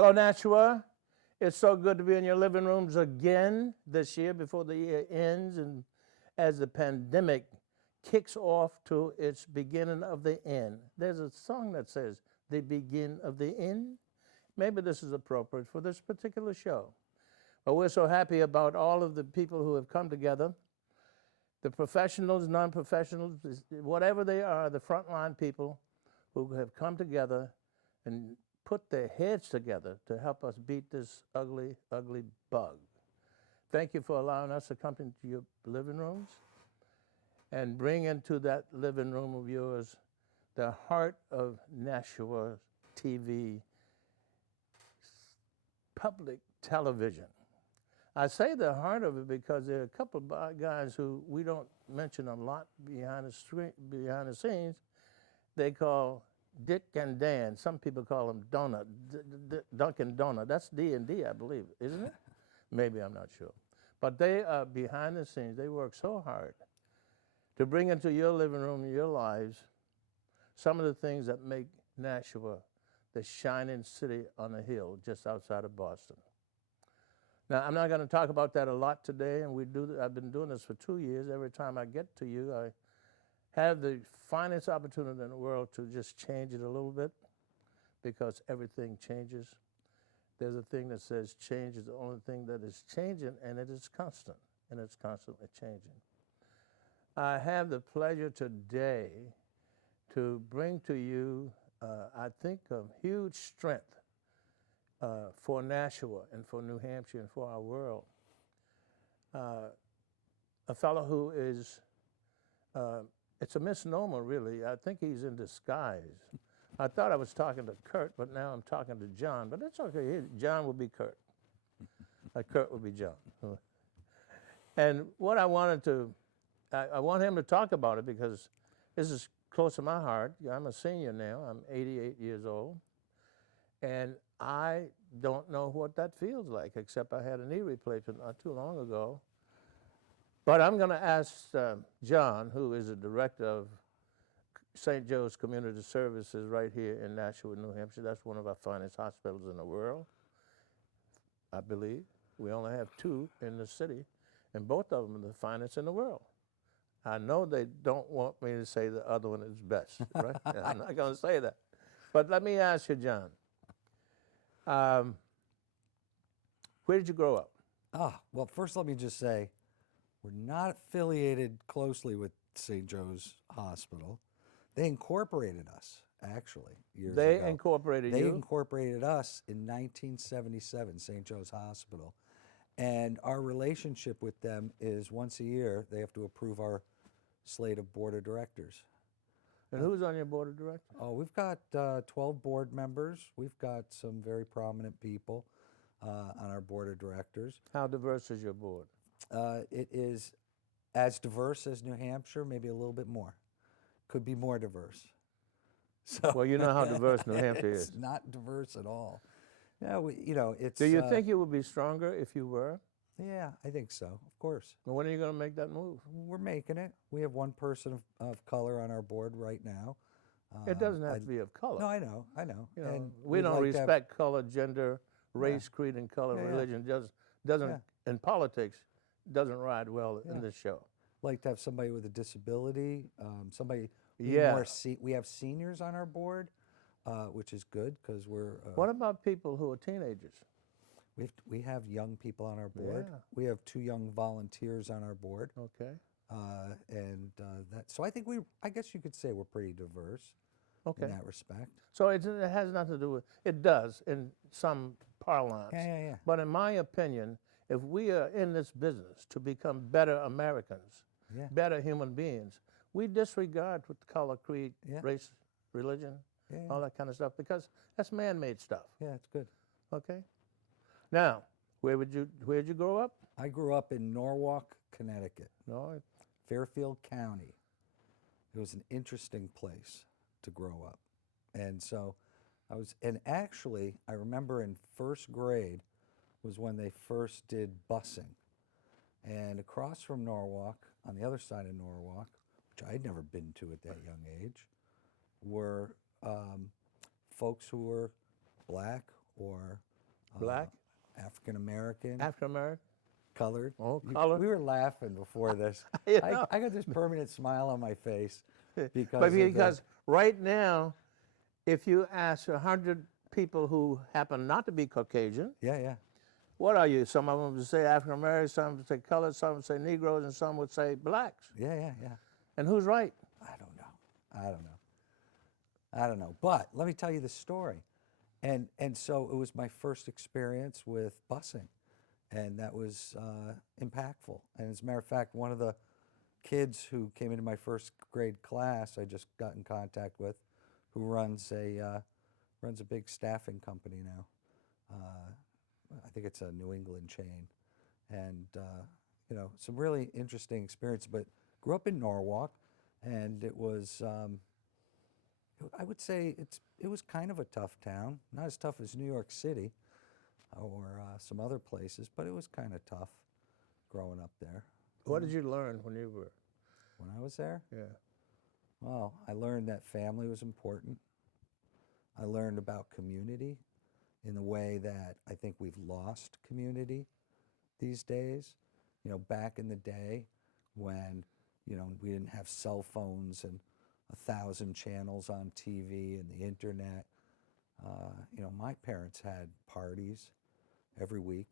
Hello, Nashua. It's so good to be in your living rooms again this year before the year ends and as the pandemic kicks off to its beginning of the end. There's a song that says, the begin of the end. Maybe this is appropriate for this particular show. But we're so happy about all of the people who have come together, the professionals, non-professionals, whatever they are, the frontline people who have come together and put their heads together to help us beat this ugly, ugly bug. Thank you for allowing us to come into your living rooms and bring into that living room of yours the heart of Nashua TV, public television. I say the heart of it because there are a couple of guys who we don't mention a lot behind the scenes. They call Dick and Dan. Some people call them Donut, Dunkin' Donut. That's D&D, I believe, isn't it? Maybe, I'm not sure. But they are behind the scenes. They work so hard to bring into your living room, your lives, some of the things that make Nashua the shining city on a hill just outside of Boston. Now, I'm not going to talk about that a lot today, and I've been doing this for 2 years. Every time I get to you, I have the finest opportunity in the world to just change it a little bit because everything changes. There's a thing that says change is the only thing that is changing, and it is constant, and it's constantly changing. I have the pleasure today to bring to you, I think, a huge strength for Nashua and for New Hampshire and for our world. A fellow who is, it's a misnomer really, I think he's in disguise. I thought I was talking to Kurt, but now I'm talking to Jon, but it's okay, Jon will be Kurt. Kurt will be Jon. And what I wanted to, I want him to talk about it because this is close to my heart. I'm a senior now, I'm 88 years old. And I don't know what that feels like, except I had a knee replacement not too long ago. But I'm going to ask Jon, who is the director of St. Joe's Community Services right here in Nashua, New Hampshire. That's one of our finest hospitals in the world, I believe. We only have 2 in the city, and both of them are the finest in the world. I know they don't want me to say the other one is best, right? I'm not going to say that. But let me ask you, Jon. Where did you grow up? Well, first let me just say, we're not affiliated closely with St. Joe's Hospital. They incorporated us, actually, years ago. They incorporated you? They incorporated us in 1977, St. Joe's Hospital. And our relationship with them is once a year, they have to approve our slate of board of directors. And who's on your board of directors? Oh, we've got 12 board members. We've got some very prominent people on our board of directors. How diverse is your board? It is as diverse as New Hampshire, maybe a little bit more. Could be more diverse. So well, you know how diverse New Hampshire is. It's not diverse at all. Yeah, it's. Do you think you would be stronger if you were? Yeah, I think so, of course. Well, when are you going to make that move? We're making it. We have one person of color on our board right now. It doesn't have to be of color. No, I know. You know, And we don't respect color, gender, race, creed, and color. Religion doesn't in politics, doesn't ride well in this show. Like to have somebody with a disability, somebody. We have seniors on our board, which is good because we're. What about people who are teenagers? We have young people on our board. Yeah. We have 2 young volunteers on our board. Okay. So I think I guess you could say we're pretty diverse. Okay. In that respect. So it has nothing to do with, it does in some parlance. Yeah. But in my opinion, if we are in this business to become better Americans, better human beings, we disregard with color, creed, race, religion, all that kind of stuff, because that's man-made stuff. Yeah, it's good. Okay. Now, where'd you grow up? I grew up in Norwalk, Connecticut. No. Fairfield County. It was an interesting place to grow up. And so and actually, I remember in first grade was when they first did busing. And across from Norwalk, on the other side of Norwalk, which I'd never been to at that young age, were folks who were black or Black? African American, African American? colored. Oh, color. We were laughing before this. You I, know? I got this permanent smile on my face because But of the- because right now, if you ask 100 people who happen not to be Caucasian, yeah. what are you? Some of them would say African American, some would say colored, some would say Negroes, and some would say blacks. Yeah. And who's right? I don't know. But let me tell you the story. And so it was my first experience with busing, and that was impactful. And as a matter of fact, one of the kids who came into my first grade class, I just got in contact with, who runs a big staffing company now. I think it's a New England chain, and some really interesting experience. But grew up in Norwalk, and it was. I would say it was kind of a tough town, not as tough as New York City or some other places, but it was kind of tough growing up there. What did you learn when you were? When I was there? Yeah. Well, I learned that family was important. I learned about community in the way that I think we've lost community these days. You know, back in the day when, we didn't have cell phones and 1,000 channels on TV and the internet. My parents had parties every week.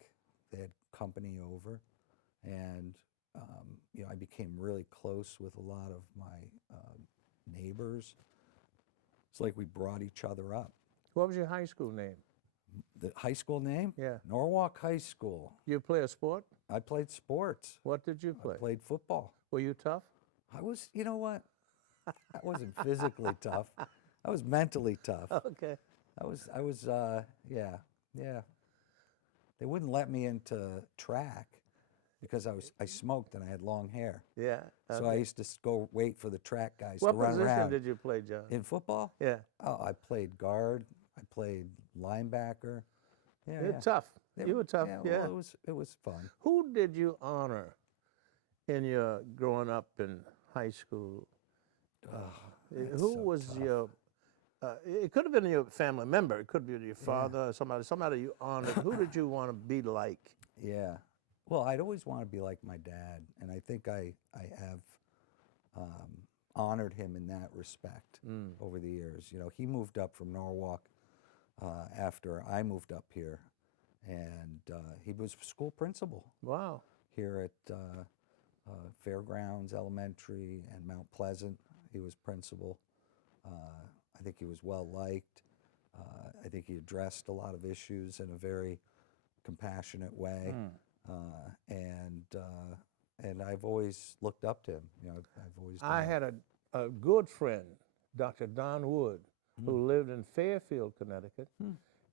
They had company over, and I became really close with a lot of my neighbors. It's like we brought each other up. What was your high school name? The high school name? Yeah. Norwalk High School. You play a sport? I played sports. What did you play? I played football. Were you tough? I was, you know what? I wasn't physically tough. I was mentally tough. Okay. Yeah. They wouldn't let me into track because I smoked and I had long hair. Yeah. So I used to go wait for the track guys What to run position around. did you play, John? In football? Yeah. Oh, I played guard. I played linebacker. Yeah, You're tough. You were tough. Yeah. Well, it was fun. Who did you honor in your growing up in high school? That's Who so was tough. your? It could have been your family member. It could be your father, or somebody you honored. Who did you want to be like? Yeah. Well, I'd always want to be like my dad, and I think I have honored him in that respect over the years. He moved up from Norwalk after I moved up here, and he was school principal Wow. here at Fairgrounds Elementary and Mount Pleasant. He was principal. I think he was well liked. I think he addressed a lot of issues in a very compassionate way, and I've always looked up to him. I've always. I had a good friend, Dr. Don Wood, who lived in Fairfield, Connecticut,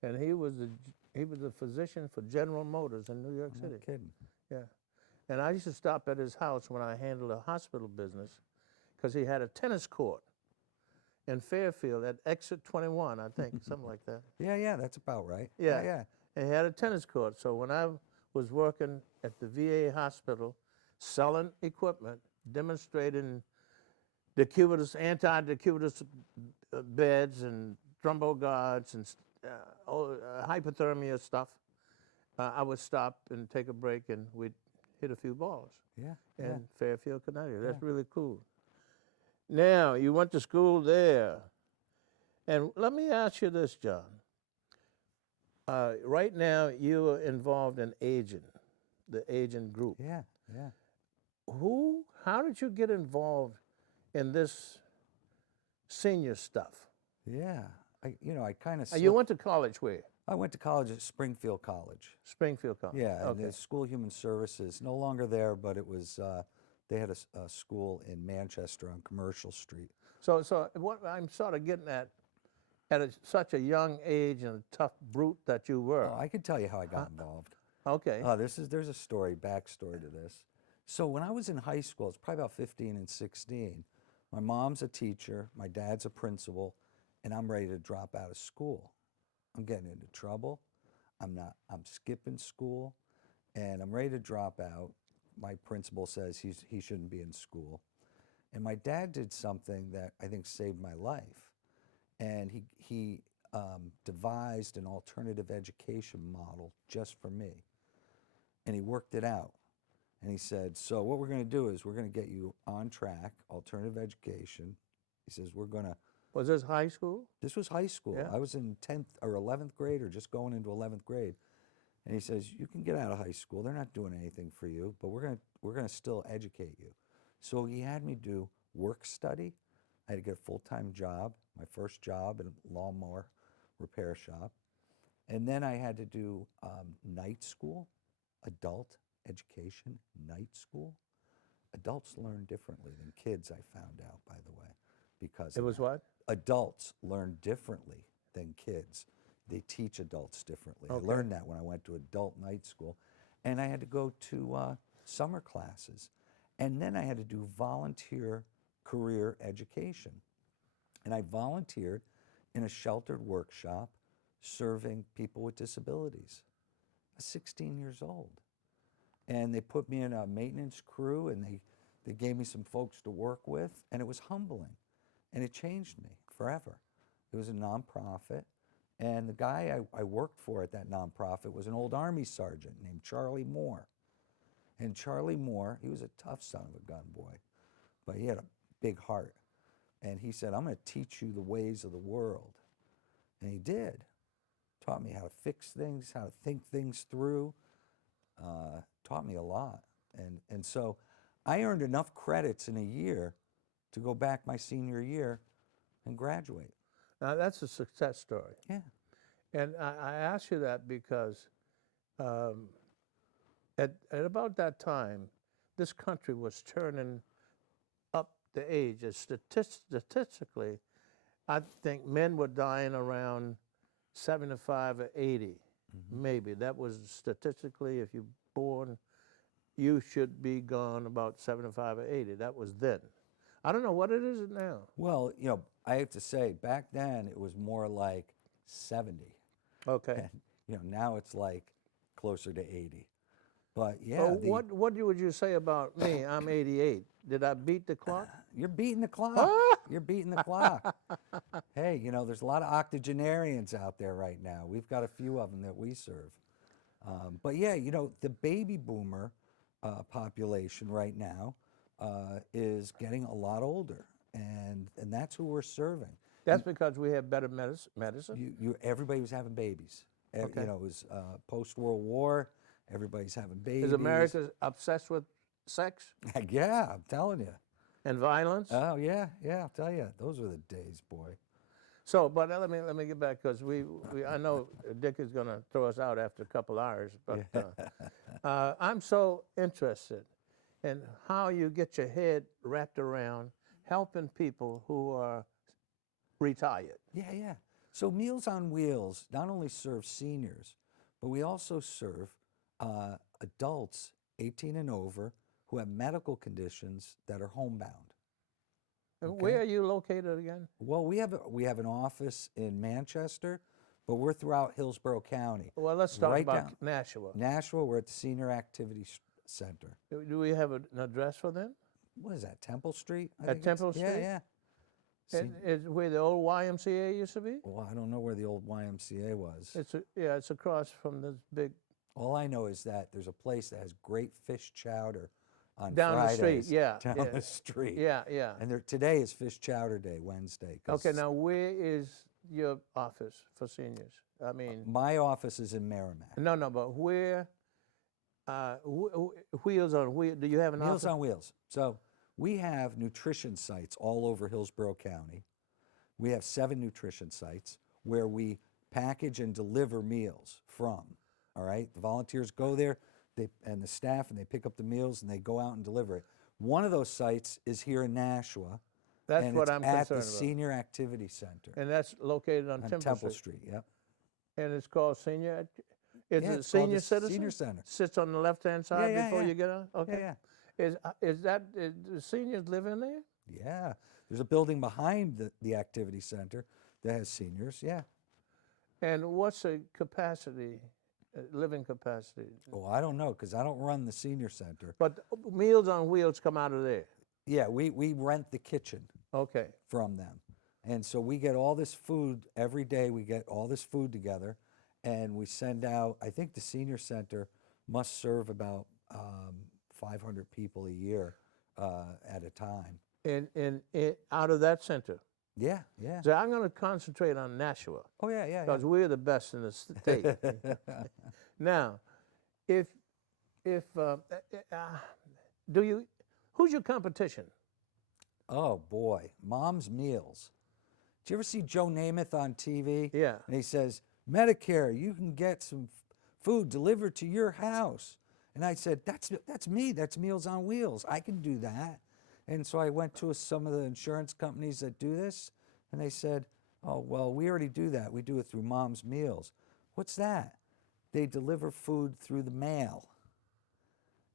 and he was a physician for General Motors in New York No City. kidding. Yeah, and I used to stop at his house when I handled a hospital business, because he had a tennis court in Fairfield at exit 21, I think, something like that. Yeah, that's about right. Yeah. Yeah. And he had a tennis court. So when I was working at the VA hospital, selling equipment, demonstrating decubitus, anti-decubitus beds and thrombo guards and hypothermia stuff, I would stop and take a break, and we'd hit a few balls Yeah. in Fairfield, Connecticut. That's really cool. Now, you went to school there. And let me ask you this, John. Right now, you are involved in aging, the aging group. Yeah. How did you get involved in this senior stuff? Yeah. I kind of. You went to college where? I went to college at Springfield College. Springfield College. Yeah, and Okay. the School of Human Services, no longer there, but it was, they had a school in Manchester on Commercial Street. So what I'm sort of getting at such a young age and a tough brute that you were. Oh, I can tell you how I got involved. Okay. There's a backstory to this. So when I was in high school, it's probably about 15 and 16, my mom's a teacher, my dad's a principal, and I'm ready to drop out of school. I'm getting into trouble. I'm skipping school, and I'm ready to drop out. My principal says he shouldn't be in school. And my dad did something that I think saved my life. And he devised an alternative education model just for me. And he worked it out. And he said, so what we're going to do is we're going to get you on track, alternative education. He says, we're going to, Was this high school? this was high school. Yeah. I was in 10th or 11th grade or just going into 11th grade. And he says, you can get out of high school. They're not doing anything for you, but we're going to still educate you. So he had me do work study. I had to get a full-time job, my first job in a lawnmower repair shop. And then I had to do night school, adult education, night school. Adults learn differently than kids, I found out, by the way, because It was what? adults learn differently than kids. They teach adults differently. Okay. I learned that when I went to adult night school. And I had to go to summer classes. And then I had to do volunteer career education. And I volunteered in a sheltered workshop serving people with disabilities. I was 16 years old. And they put me in a maintenance crew, and they gave me some folks to work with, and it was humbling. And it changed me forever. It was a nonprofit. And the guy I worked for at that nonprofit was an old Army sergeant named Charlie Moore. And Charlie Moore, he was a tough son of a gun boy, but he had a big heart. And he said, I'm going to teach you the ways of the world. And he did. Taught me how to fix things, how to think things through. Taught me a lot. And so I earned enough credits in a year to go back my senior year and graduate. Now, that's a success story. Yeah. And I ask you that because at about that time, this country was turning up the age. Statistically, I think men were dying around 75 or 80, maybe. That was statistically, if you're born, you should be gone about 75 or 80. That was then. I don't know what it is now. Well, you know, I have to say, back then it was more like 70. Okay. And, you know, now it's like closer to 80. But yeah, Oh, what would you say about me? I'm 88. Did I beat the clock? you're beating the clock. You're beating the clock. Hey, you know, there's a lot of octogenarians out there right now. We've got a few of them that we serve. But yeah, you know, the baby boomer population right now is getting a lot older, and that's who we're serving. That's because we have better medicine? Everybody was having babies. Okay. You know, it was post-World War. Everybody's having babies. Is America obsessed with sex Yeah, I'm telling you. and violence? Oh yeah, I'll tell you, those were the days, boy. So, but let me get back, because I know Dick is going to throw us out after a couple hours, but I'm so interested in how you get your head wrapped around helping people who are retired. Yeah. So Meals on Wheels not only serves seniors, but we also serve adults 18 and over who have medical conditions that are homebound. And Okay. where are you located again? Well, we have an office in Manchester, but we're throughout Hillsborough County. Well, let's talk Right about down- Nashua. Nashua, we're at the Senior Activity Center. Do we have an address for them? What is that, Temple Street? I At think it's- Temple Street? Yeah. And is where the old YMCA used to be? Well, I don't know where the old YMCA was. It's across from this big, All I know is that there's a place that has great fish chowder on down the street, Fridays. yeah. Down yeah. the street. Yeah. And today is Fish Chowder Day, Wednesday. 'cause Okay, now where is your office for seniors? I mean, my office is in Merrimack. no, but where, Wheels on Wheels, do you have an Meals office? on Wheels. So we have nutrition sites all over Hillsborough County. We have 7 nutrition sites where we package and deliver meals from. All right, the volunteers go there, and the staff, and they pick up the meals and they go out and deliver it. One of those sites is here in Nashua. That's and what it's I'm at concerned the about. Senior Activity Center And that's located on on Temple Street. Yep. And it's called Senior, is Yeah, it it's called Senior the Citizen? Senior Center. Sits on the left-hand side yeah, before yeah. you get on? Okay. Yeah. Do seniors live in there? Yeah. There's a building behind the activity center that has seniors. Yeah. And what's the capacity, living capacity? Oh, I don't know because I don't run the senior center. But Meals on Wheels come out of there. Yeah, we rent the kitchen Okay. from them, And so we get all this food every day. We get all this food together, and we send out. I think the senior center must serve about 500 people a year at a time. in out of that center. Yeah, yeah. So I'm going to concentrate on Nashua Oh yeah, yeah, because we're the best in the state. yeah. Now, if do you, who's your competition? Oh boy, Mom's Meals. Did you ever see Joe Namath on TV? Yeah. And he says, Medicare, you can get some food delivered to your house. And I said, that's me. That's Meals on Wheels. I can do that. And so I went to some of the insurance companies that do this, and they said, oh, well, we already do that. We do it through Mom's Meals. What's that? They deliver food through the mail,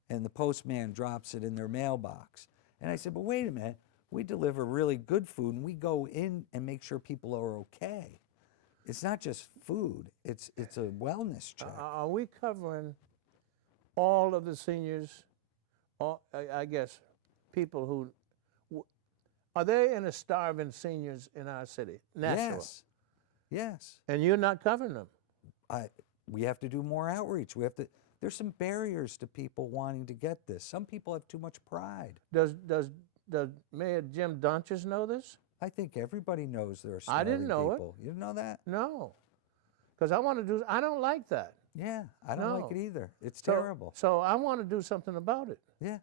and the postman drops it in their mailbox. And I said, but wait a minute. We deliver really good food, and we go in and make sure people are okay. It's not just food. It's a wellness check. Are we covering all of the seniors? I guess people who are there any starving seniors in our city, Nashua? Yes, yes. And you're not covering them. We have to do more outreach. We have to. There's some barriers to people wanting to get this. Some people have too much pride. Does Mayor Jim Donches know this? I think everybody knows there are I starving didn't know it. people. You didn't know that? No, because I want to do. I don't like that. Yeah, I don't like No. it either. It's So- terrible. So I want to do something about it. Yeah.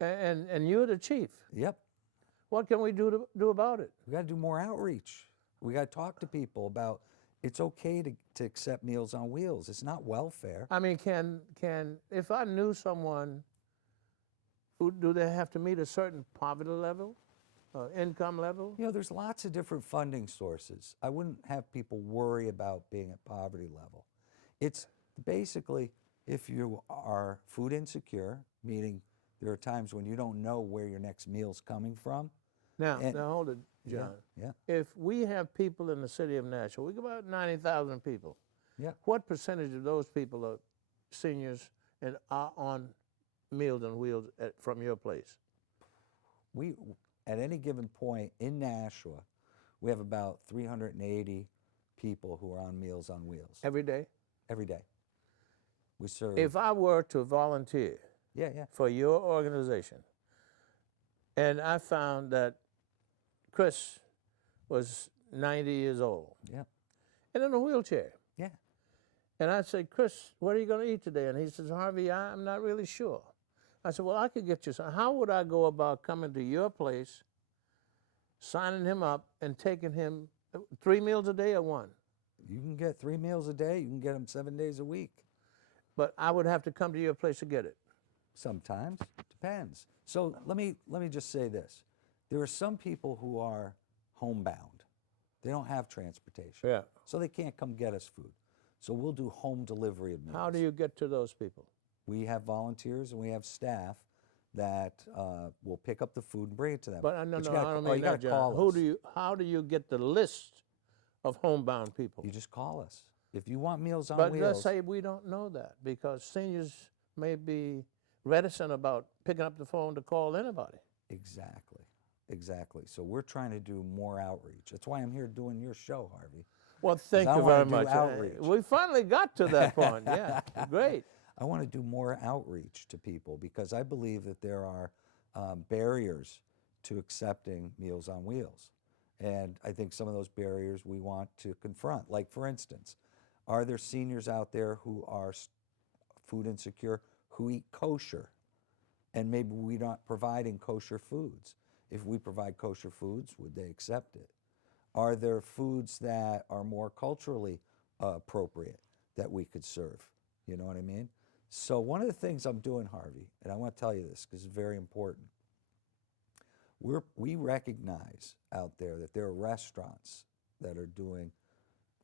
And you're the chief. Yep. What can we do about it? We got to do more outreach. We got to talk to people about it's okay to accept Meals on Wheels. It's not welfare. I mean, can if I knew someone, do they have to meet a certain poverty level, income level? You know, there's lots of different funding sources. I wouldn't have people worry about being at poverty level. It's basically if you are food insecure, meaning there are times when you don't know where your next meal's coming from. Now, And- hold it, John. Yeah. If we have people in the city of Nashua, we got about 90,000 people. Yeah. What percentage of those people are seniors and are on Meals on Wheels from your place? We, at any given point in Nashua, we have about 380 people who are on Meals on Wheels Every day? every day. We serve. If I were to volunteer yeah, yeah. for your organization, and I found that Chris was 90 years old Yeah. and in a wheelchair. Yeah. And I said, Chris, what are you going to eat today? And he says, Harvey, I'm not really sure. I said, well, I could get you some. How would I go about coming to your place, signing him up, and taking him 3 meals a day or one? You can get 3 meals a day. You can get them 7 days a week. But I would have to come to your place to get it. Sometimes. Depends. So let me just say this. There are some people who are homebound. They don't have transportation. Yeah. So they can't come get us food. So we'll do home delivery of meals. How do you get to those people? We have volunteers and we have staff that will pick up the food and bring it to them. But you I gotta, don't mean you gotta that, John. call us. How do you get the list of homebound people? You just call us. If you want Meals on But Wheels. let's say we don't know that because seniors may be reticent about picking up the phone to call anybody. Exactly. Exactly. So we're trying to do more outreach. That's why I'm here doing your show, Harvey. Well, thank I you wanna very do much. outreach. We finally got to that point. Yeah, great. I want to do more outreach to people because I believe that there are barriers to accepting Meals on Wheels. And I think some of those barriers we want to confront. Like, for instance, are there seniors out there who are food insecure who eat kosher? And maybe we're not providing kosher foods. If we provide kosher foods, would they accept it? Are there foods that are more culturally appropriate that we could serve? You know what I mean? So one of the things I'm doing, Harvey, and I want to tell you this because it's very important, we recognize out there that there are restaurants that are doing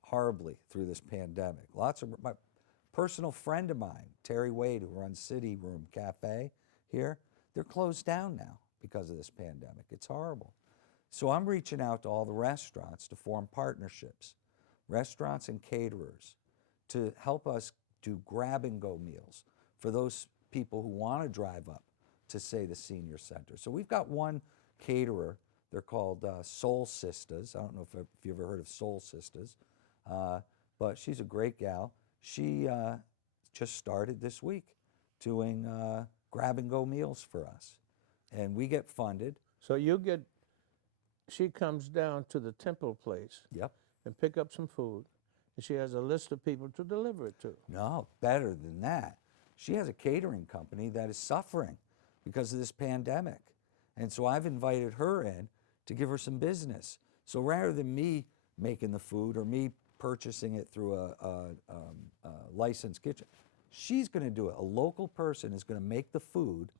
horribly through this pandemic. Lots of my personal friend of mine, Terry Wade, who runs City Room Cafe here, they're closed down now because of this pandemic. It's horrible. So I'm reaching out to all the restaurants to form partnerships, restaurants and caterers, to help us do grab-and-go meals for those people who want to drive up to, say, the senior center. So we've got one caterer They're called Soul Sisters. I don't know if you ever heard of Soul Sisters, but she's a great gal. She just started this week doing grab-and-go meals for us, and we get funded. So she comes down to the Temple place Yep. and pick up some food, and she has a list of people to deliver it to. No, better than that. She has a catering company that is suffering because of this pandemic. And so I've invited her in to give her some business. So rather than me making the food or me purchasing it through a licensed kitchen, she's going to do it. A local person is going to make the food,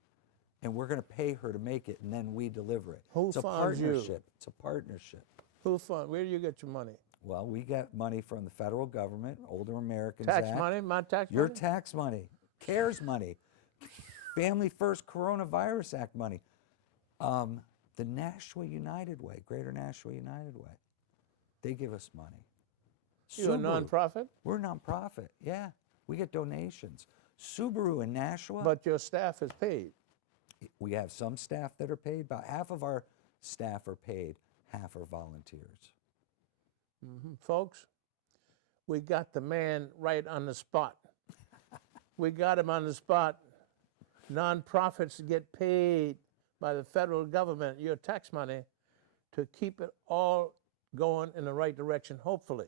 and we're going to pay her to make it, and then we deliver it. Who It's a funds you? partnership. It's a partnership. Where do you get your money? Well, we get money from the federal government, Older Americans Tax Act. money? My tax Your money? tax money, CARES money, Family First Coronavirus Act money, the Nashua United Way, Greater Nashua United Way, they give us money. You a Subaru, nonprofit? we're a nonprofit, yeah. We get donations. Subaru in Nashua, But your staff is paid. we have some staff that are paid. About half of our staff are paid, half are volunteers. Folks, we got the man right on the spot. We got him on the spot. Nonprofits get paid by the federal government, your tax money, to keep it all going in the right direction, hopefully.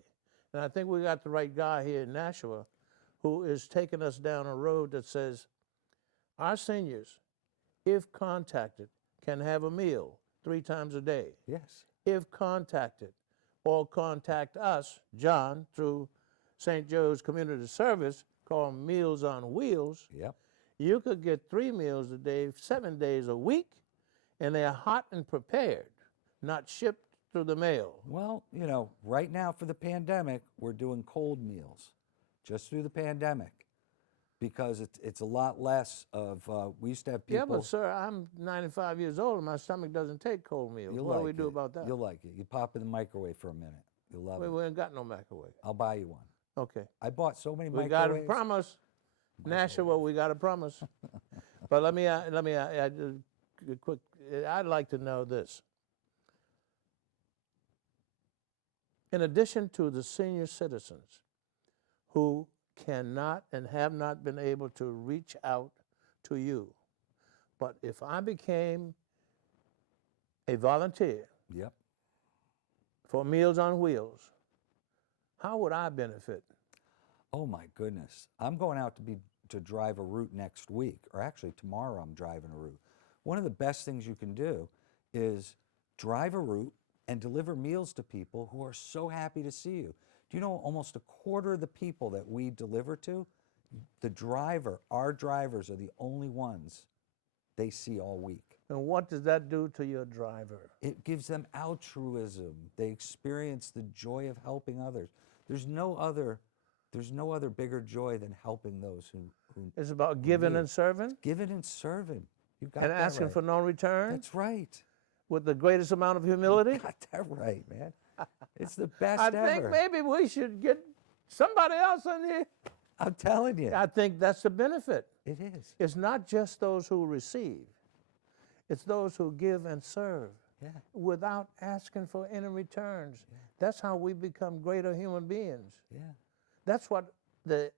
And I think we got the right guy here in Nashua who is taking us down a road that says our seniors, if contacted, can have a meal 3 times a day. Yes. If contacted, or contact us, John, through St. Joe's Community Service called Meals on Wheels, Yep. you could get 3 meals a day, 7 days a week, and they're hot and prepared, not shipped through the mail. Well, you know, right now for the pandemic, we're doing cold meals, just through the pandemic, because it's a lot less of, we used to have people. Yeah, but sir, I'm 95 years old and my stomach doesn't take cold meals. You'll What do like we do it. about that? You'll like it. You pop in the microwave for a minute. You'll love it. We ain't got no microwave. I'll buy you one. Okay. I bought so many We got microwaves. a promise. Nashua, we got a promise. But let me add a quick, I'd like to know this. In addition to the senior citizens who cannot and have not been able to reach out to you, but if I became a volunteer Yep. for Meals on Wheels, how would I benefit? Oh my goodness. I'm going out to drive a route next week, or actually tomorrow I'm driving a route. One of the best things you can do is drive a route and deliver meals to people who are so happy to see you. Do you know almost a quarter of the people that we deliver to, our drivers are the only ones they see all week. And what does that do to your driver? It gives them altruism. They experience the joy of helping others. There's no other bigger joy than helping those who It's about giving and serving giving and serving. You got and that asking right. for no return That's right. with the greatest amount of humility. You got that right, man. It's the best I ever. think maybe we should get somebody else in here. I'm telling you. I think that's the benefit. It is. It's not just those who receive. It's those who give and serve Yeah. without asking for any returns. Yeah. That's how we become greater human beings. Yeah. That's what the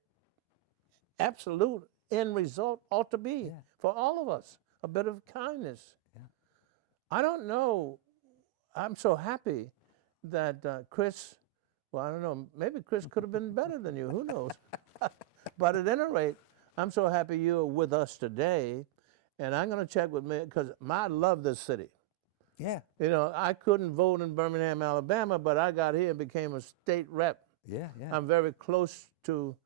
absolute end result ought to be Yeah. for all of us, a bit of kindness. Yeah. I don't know. I'm so happy that Chris, well, I don't know, maybe Chris could have been better than you, who knows? But at any rate, I'm so happy you're with us today, and I'm going to check with me, because I love this city. Yeah. You know, I couldn't vote in Birmingham, Alabama, but I got here and became a state rep. Yeah. Yeah. I'm very close to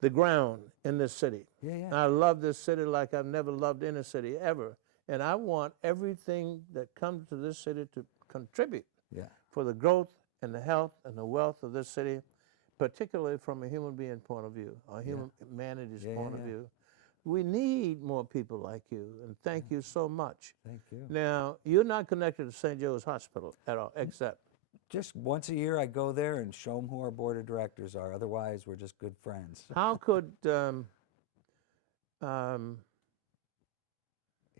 the ground in this city. Yeah. Yeah. I love this city like I've never loved any city ever. And I want everything that comes to this city to contribute Yeah. for the growth and the health and the wealth of this city, particularly from a human being point of view, or humanity's point of view. We need more people like you, and thank you so much. Thank you. Now, you're not connected to St. Joe's Hospital at all, except Just once a year, I go there and show them who our board of directors are. Otherwise, we're just good friends. how could,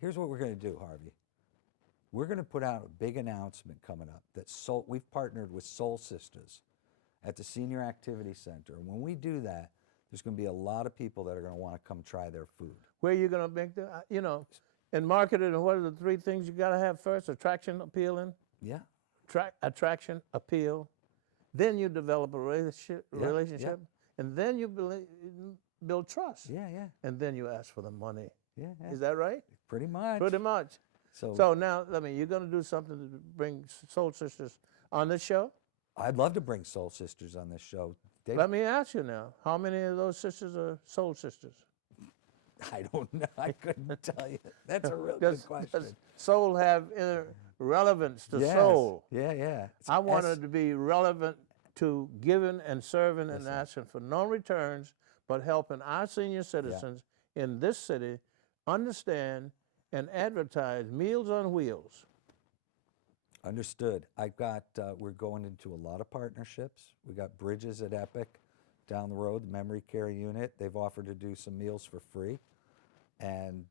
Here's what we're going to do, Harvey. we're going to put out a big announcement coming up that we've partnered with Soul Sisters at the Senior Activity Center. And when we do that, there's going to be a lot of people that are going to want to come try their food. Where are you going to make the, and market it, and what are the three things you got to have first? Attraction, appealing, Yeah. attraction, appeal. Then you develop a relationship, and then you build trust. Yeah, yeah. And then you ask for the money. Yeah, yeah. Is that right? Pretty much. Pretty much. So now, you're going to do something to bring Soul Sisters on this show? I'd love to bring Soul Sisters on this show. Let me ask you now, how many of those sisters are Soul Sisters? I don't know. I couldn't tell you. That's a real good question. Does soul have inner relevance to Yes. soul? Yeah, yeah. It's I want it to be relevant to giving and serving and Listen. asking for no returns, but helping our senior citizens in this city understand and advertise Meals on Wheels. Understood. We're going into a lot of partnerships. We got Bridges at Epic down the road, the memory care unit. They've offered to do some meals for free. And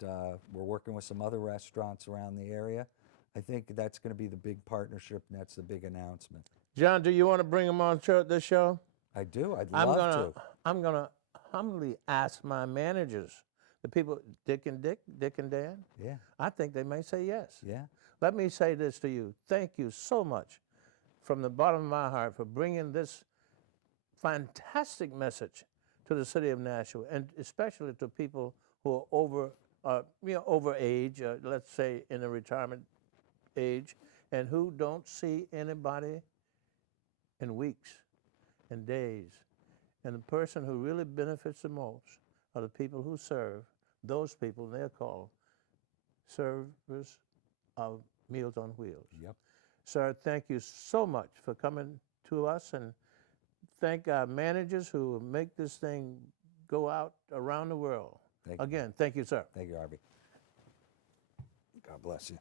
we're working with some other restaurants around the area. I think that's going to be the big partnership, and that's the big announcement. John, do you want to bring them on this show? I do. I'd love to. I'm going to humbly ask my managers, the people, Dick and Dan. Yeah. I think they may say yes. Yeah. Let me say this to you. Thank you so much from the bottom of my heart for bringing this fantastic message to the city of Nashua, and especially to people who are over age, let's say in the retirement age, and who don't see anybody in weeks and days. And the person who really benefits the most are the people who serve those people. They're called servers of Meals on Wheels. Yep. Sir, thank you so much for coming to us, and thank our managers who make this thing go out around the world. Thank you. Again, thank you, sir. Thank you, Harvey. God bless you.